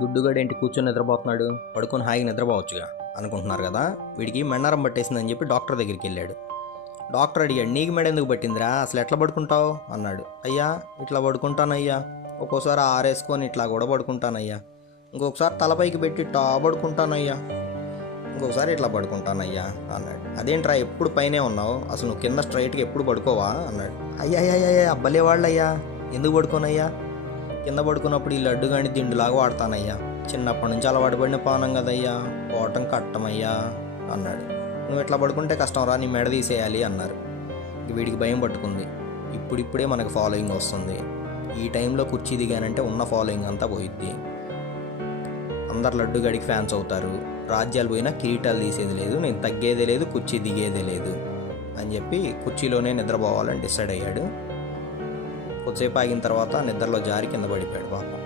గుడ్డుగాడు ఏంటి కూర్చొని నిద్రపోతున్నాడు, పడుకొని హాయిగా నిద్రపోవచ్చుగా అనుకుంటున్నారు కదా. వీడికి మెండారం పట్టేసిందని చెప్పి డాక్టర్ దగ్గరికి వెళ్ళాడు. డాక్టర్ అడిగాడు, నీకు మెడ ఎందుకు పట్టిందిరా, అసలు ఎట్లా పడుకుంటావు అన్నాడు. అయ్యా ఇట్లా పడుకుంటానయ్యా, ఒక్కోసారి ఆరేసుకొని ఇట్లా కూడా పడుకుంటానయ్యా, ఇంకొకసారి తలపైకి పెట్టి పడుకుంటానయ్యా, ఇంకొకసారి ఇట్లా పడుకుంటానయ్యా అన్నాడు. అదేంట్రా ఎప్పుడు పైనే ఉన్నావు, అసలు నువ్వు కింద స్ట్రైట్గా ఎప్పుడు పడుకోవా అన్నాడు. అయ్యా అబ్బలే వాళ్ళయ్యా, ఎందుకు పడుకోనయ్యా, కింద పడుకున్నప్పుడు ఈ లడ్డు కానీ దిండులాగా వాడతానయ్యా, చిన్నప్పటి నుంచి అలవాటు పడిన పానం కదయ్యా, పోవటం కట్టమయ్యా అన్నాడు. నువ్వు ఇట్లా పడుకుంటే కష్టం రా, నీ మెడ తీసేయాలి అన్నారు. వీడికి భయం పట్టుకుంది. ఇప్పుడిప్పుడే మనకు ఫాలోయింగ్ వస్తుంది, ఈ టైంలో కుర్చీ దిగానంటే ఉన్న ఫాలోయింగ్ అంతా పోయిద్ది, అందరు లడ్డు గడికి ఫ్యాన్స్ అవుతారు, రాజ్యాలు పోయినా కిరీటాలు తీసేది లేదు, నేను తగ్గేదే లేదు, కుర్చీ దిగేదే లేదు అని చెప్పి కుర్చీలోనే నిద్రపోవాలని డిసైడ్ అయ్యాడు. కొద్దిసేపు ఆగిన తర్వాత నిద్రలో జారి కింద పడిపోయాడు పాపం.